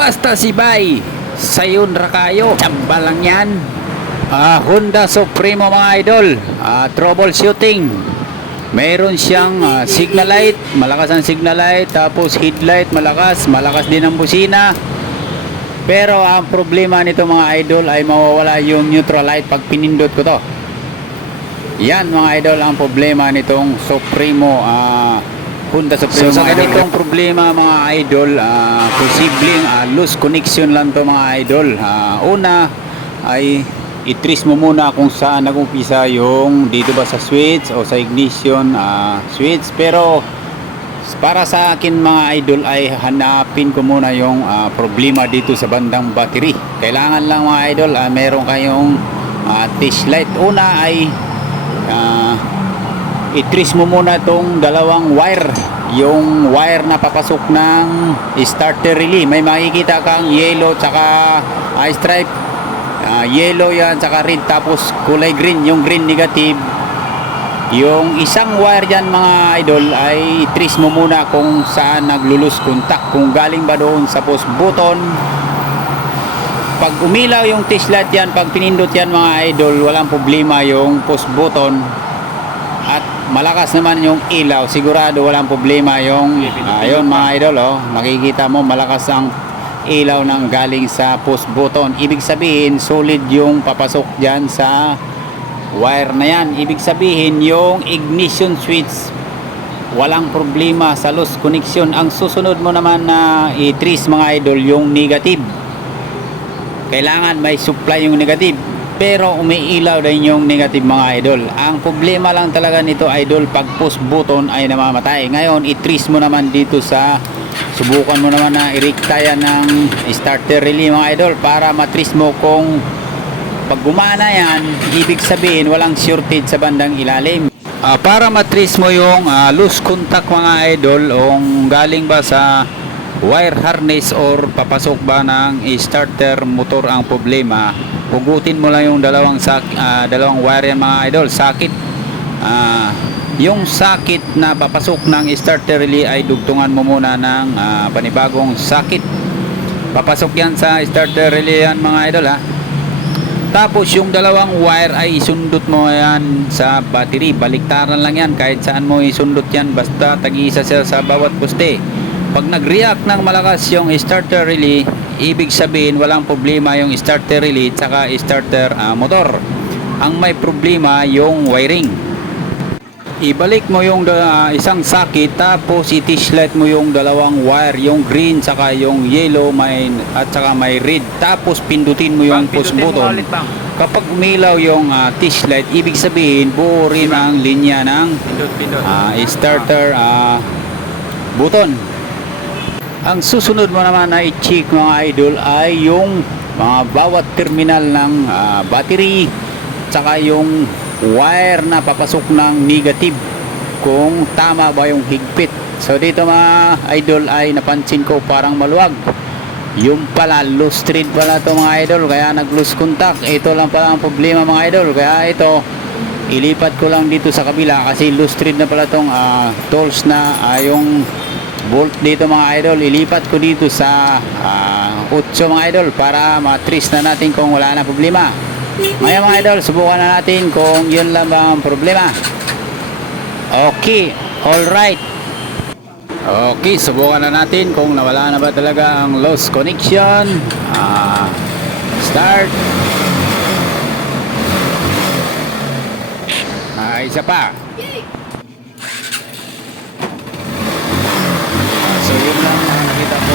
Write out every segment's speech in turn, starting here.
Basta si Bay, sayon ra kayo. Tsamba lang yan. Honda Supremo mga idol. Troubleshooting. Meron siyang signal light, malakas ang signal light, tapos headlight malakas, malakas din ang busina. Pero ang problema nito mga idol ay mawawala yung neutral light pag pinindot ko to. Yan mga idol ang problema nitong Supremo, Honda Supremo. So sa ganitong problema mga idol, posibleng loose connection lang to mga idol. Una ay i-trace mo muna kung saan nag-umpisa yung dito ba sa switch o sa ignition switch. Pero para sa akin mga idol ay hanapin ko muna yung problema dito sa bandang battery. Kailangan lang mga idol meron kayong test light. Una ay i-trace mo muna itong dalawang wire, yung wire na papasok ng starter relay. May makikita kang yellow tsaka stripe. Yellow yan tsaka red, tapos kulay green, yung green negative. Yung isang wire dyan mga idol ay i-trace mo muna kung saan naglulus contact, kung galing ba doon sa push button. Pag umilaw yung test light yan, pag pinindot yan mga idol, walang problema yung push button at malakas naman yung ilaw, sigurado walang problema yung ayun mga idol, makikita mo malakas ang ilaw ng galing sa push button. Ibig sabihin solid yung papasok dyan sa wire na yan. Ibig sabihin yung ignition switch walang problema sa loose connection. Ang susunod mo naman na i-trace mga idol yung negative. Kailangan may supply yung negative, pero umiilaw din yung negative mga idol. Ang problema lang talaga nito idol, pag push button ay namamatay. Ngayon i-trace mo naman dito sa, subukan mo naman na i-recta yan ng starter relay mga idol para matrace mo kung pag gumana yan, ibig sabihin walang shortage sa bandang ilalim. Para matrace mo yung loose contact mga idol, kung galing ba sa wire harness or papasok ba ng starter motor ang problema, hugutin mo lang yung dalawang wire yan mga idol, socket. Yung socket na papasok ng starter relay ay dugtungan mo muna ng panibagong socket. Papasok yan sa starter relay yan mga idol Tapos yung dalawang wire ay isundot mo yan sa battery. Baliktaran lang yan, kahit saan mo isundot yan, basta tag-isa siya sa bawat poste. Pag nag-react ng malakas yung starter relay, ibig sabihin walang problema yung starter relay tsaka starter motor. Ang may problema yung wiring. Ibalik mo yung isang socket, tapos i-test mo yung dalawang wire, yung green tsaka yung yellow, at tsaka may red, tapos pindutin mo yung push button. Kapag umilaw yung test light, ibig sabihin buo rin ang linya ng starter button. Ang susunod mo naman na i-check mga idol ay yung mga bawat terminal ng battery tsaka yung wire na papasok ng negative, kung tama ba yung higpit. So dito mga idol ay napansin ko parang maluwag. Yung pala loose thread pala to mga idol, kaya nag loose contact. Ito lang pala ang problema mga idol, kaya ito ilipat ko lang dito sa kabila kasi loose thread na pala tong tools na yung bolt dito mga idol. Ilipat ko dito sa 8 mga idol para matrace na natin kung wala na problema. Ngayon mga idol, subukan na natin kung yun lang ba ang problema. Okay, alright. Okay, subukan na natin kung nawala na ba talaga ang loose connection. Start. Isa pa. So yun lang nakita ko,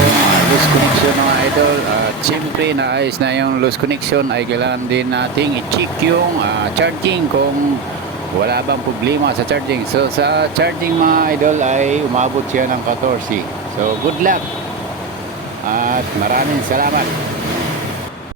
loose connection mga idol. Siyempre naayos na yung loose connection, ay kailangan din nating i-check yung charging kung wala bang problema sa charging. So sa charging mga idol ay umabot siya ng 14. So good luck at maraming salamat.